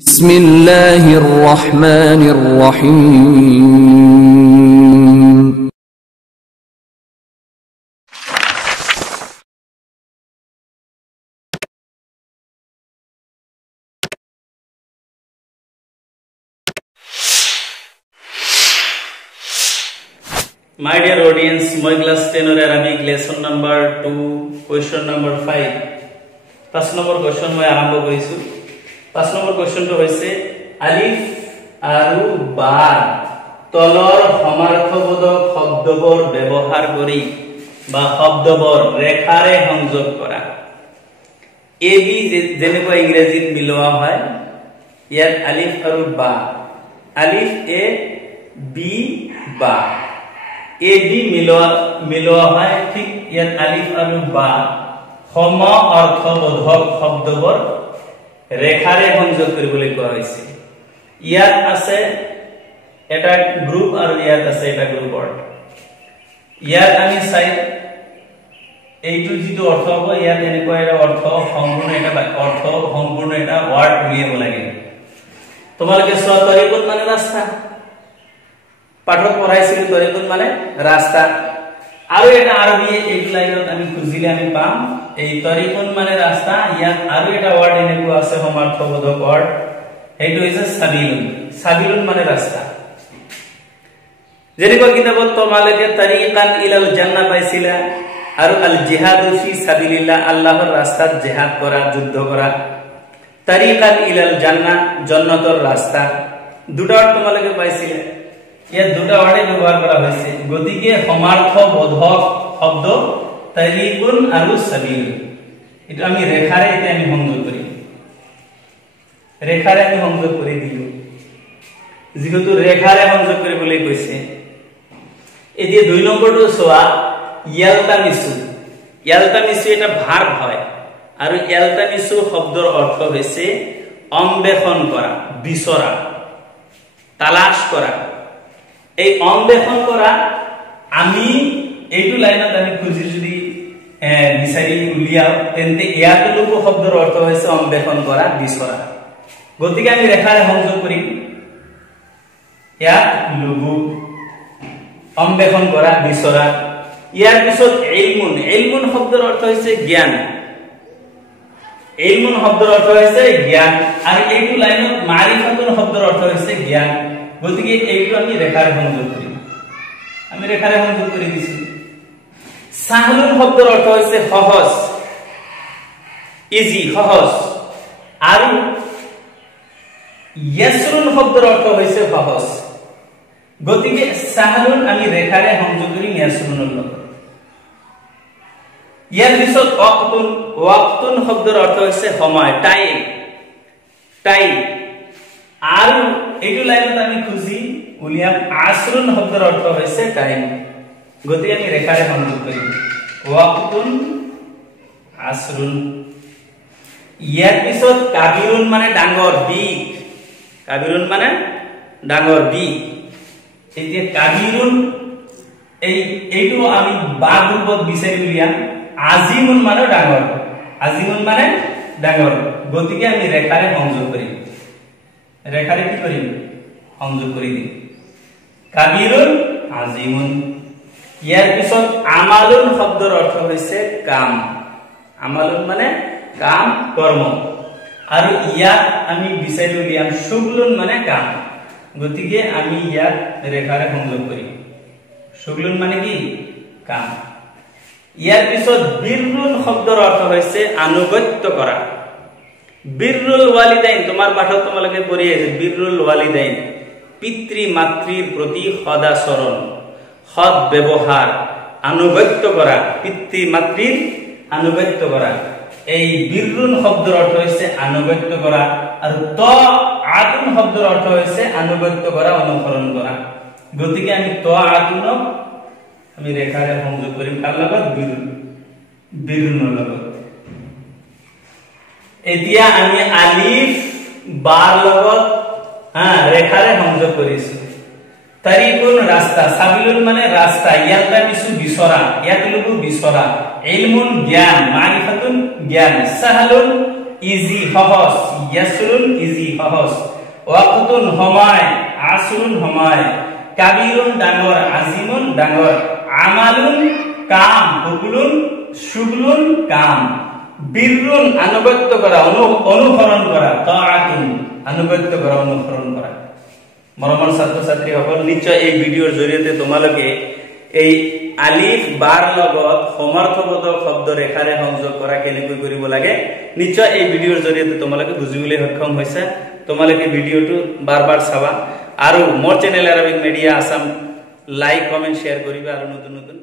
بسم الله الرحمن الرحيم My dear audience, my class 10 or Arabic lesson number 2, question number 5. 5 number question মই আৰম্ভ কৰিছো। 5 number কোৱেশ্চনটো হৈছে আলিফ আৰু বা তলৰ সমাৰ্থবোধক শব্দবোৰ ব্যৱহাৰ কৰি বা শব্দবোৰ ৰেখাৰে সংযোগ কৰা। এ বি যেনেকৈ ইংৰাজীত মিলোৱা হয়, ইয়াত আলিফ আৰু বা, আলিফ এ বি বা, এ বি মিলোৱা হয়, ঠিক ইয়াত আলিফ আৰু বা সম অৰ্থবোধক শব্দবোৰ ৰেখাৰে সংযোগ কৰিবলৈ কোৱা হৈছে। ইয়াত আছে এটা গ্ৰুপ আৰু ইয়াত আছে এটা গ্ৰুপৰ। ইয়াত আমি চাই এইটো যিটো অৰ্থ হ'ব, ইয়াত এনেকুৱা এটা অৰ্থ সম্পূৰ্ণ এটা ৱাৰ্ড উলিয়াব লাগে। তোমালোকে চোৱা, তৰিকুন মানে ৰাস্তা, পাঠত পঢ়াইছিলো তৰিকুন মানে ৰাস্তা। আৰু এটা আৰবী এইটো লাইনত আমি খুজিলে আমি পাম এই তৰিকুন মানে ৰাস্তা। ইয়াত আৰু এটা ৱাৰ্ড এনেকুৱা আছে সমাৰ্থবোধক ৱাৰ্ড, সেইটো হৈছে সাবিলুন। সাবিলুন মানে ৰাস্তা। যেনেকুৱা কিতাপত তোমালোকে তৰিকান ইলাল জান্নাহ পাইছিলা আৰু আল জিহাদু ফি সাবিলিল্লাহ, আল্লাহৰ ৰাস্তাত জিহাদ কৰা, যুদ্ধ কৰা। তৰিকান ইলাল জান্নাহ, জান্নাতৰ ৰাস্তা, দুটা তোমালোকে পাইছিলা। ইয়াত দুটা ৱাৰ্ডে ব্যৱহাৰ কৰা হৈছে। গতিকে সমাৰ্থবোধক শব্দ তৰিকুন আৰু সাবিলুন, এটা আমি ৰেখাৰে সংযোগ কৰিম। ৰেখাৰে আমি সংযোগ কৰি দিলো, যেহেতু ৰেখাৰে সংযোগ কৰিবলৈ কৈছে। এতিয়া 2 নম্বৰটো চোৱা, ইয়ালতামিছু। ইয়ালতামিছু এটা ভাৰ্ব হয় আৰু ইয়ালতামিছু শব্দৰ অৰ্থ হৈছে অন্বেষণ কৰা, বিচৰা, তালাশ কৰা। এই অন্বেষণ কৰা আমি এইটো লাইনত আমি খুঁজি যদি বিচাৰি উলিয়াও, তেন্তে ইয়াতো লঘু শব্দৰ অৰ্থ হৈছে অন্বেষণ কৰা, বিচৰা। গতিকে আমি ৰেখাৰে সংযোগ কৰিম। ইয়াত লঘু, অন্বেষণ কৰা, বিচৰা। ইয়াৰ পিছত ইলমুন। ইলমুন শব্দৰ অৰ্থ হৈছে জ্ঞান। ইলমুন শব্দৰ অৰ্থ হৈছে জ্ঞান আৰু এইটো লাইনত মাৰিফাতুন শব্দৰ অৰ্থ হৈছে জ্ঞান। গতিকে এইটো আমি ৰেখাৰে সংযোগ কৰিম। আমি ৰেখাৰে সংযোগ কৰি দিছো। সাহলুন শব্দৰ অৰ্থ হৈছে সহজ, ইজি, সহজ। আৰু ইয়াসৰুন শব্দৰ অৰ্থ হৈছে সহজ। গতিকে সাহলুন আমি ৰেখাৰে সংযোগ কৰিম ইয়াসৰুনৰ লগত। ইয়াৰ পিছত ওয়াক্তুন। ওয়াক্তুন শব্দৰ অৰ্থ হৈছে সময়, টাইম, টাইম। আৰু এইটো লাইনত আমি খুঁজি উলিয়াম আসৰুন শব্দৰ অৰ্থ হৈছে টাইম। গতিকে আমি ৰেখাৰে সংযোগ কৰিম ওয়াক্তুন, আসৰুন। ইয়াৰ পিছত কাবিৰুন মানে ডাঙৰ, বিগ। কাবিৰুন মানে ডাঙৰ, বিগ। এতিয়া কাবিৰুন এইটো আমি বা গ্ৰুপত বিচাৰি উলিয়াম। আজিমুন মানে ডাঙৰ, আজিমুন মানে ডাঙৰ। গতিকে আমি ৰেখাৰে সংযোগ কৰিম। ৰেখাৰে কি কৰিম? সংযোগ কৰি দিম। কাবিৰুন, আজিমুন। ইয়াৰ পিছত আমালুন শব্দৰ অৰ্থ হৈছে কাম। আমালুন মানে কাম, কৰ্ম। আৰু ইয়াত আমি বিচাৰি উলিয়াম শুগলুন মানে কাম। গতিকে আমি ইয়াত ৰেখাৰে সংযোগ কৰিম। শুগলুন মানে কি? কাম। ইয়াৰ পিছত বিৰৰুন শব্দৰ অৰ্থ হৈছে আনুগত্য কৰা। বিৰৰুল ওয়ালিদাইন, তোমাৰ পাঠত তোমালোকে পঢ়ি আছে বিৰৰুল ওয়ালিদাইন, পিতৃ মাতৃৰ প্ৰতি সদাচৰণ, সৎ ব্যৱহাৰ, আনুগত্য কৰা, পিতৃ মাতৃৰ আনুগত্য কৰা। এই বিৰৰুন শব্দৰ অৰ্থ হৈছে আনুগত্য কৰা আৰু আতুন শব্দৰ অৰ্থ হৈছে আনুগত্য কৰা, অনুসৰণ কৰা। গতিকে আমি আতুনক আমি ৰেখাৰে সংযোগ কৰিম তাৰ লগত, বিৰৰুনৰ লগত। এতিয়া আমি আলিফ বাৰ লগত ৰেখাৰে সংযোগ কৰিছো। তরিকুন রাস্তা, সাবিলুন মানে রাস্তা, ইয়ালতামিসু বিচরা, ইয়াতলুবু বিচরা, ইলমুন জ্ঞান, মারিফাতুন জ্ঞান, সাহলুন ইজি সহজ ইয়াসরুন ইজি সহজ ওয়াক্তুন সময় আসরুন সময় কাবীরুন ডাঙর আজিমুন ডাঙর আমালুন কাম হুকুলুন শুগলুন কাম বিররুন আনুগত্য করা অনুসরণ করা তাআতুন আনুগত্য করা অনুসরণ করা মৰমৰ ছাত্ৰ ছাত্ৰী সকল নিশ্চয় এই ভিডিওৰ জৰিয়তে তোমালোকে এই আলিফ বাৰ লগত সমাৰ্থবোধক শব্দ ৰেখাৰে সংযোগ কৰা কেনেকৈ কৰিব লাগে নিশ্চয় এই ভিডিওৰ জৰিয়তে তোমালোকে বুজিবলৈ সক্ষম হৈছে তোমালোকে ভিডিওটো বাৰ চাবা আৰু মোৰ channel Arabic media Assam like comment share কৰিবা আৰু নতুন নতুন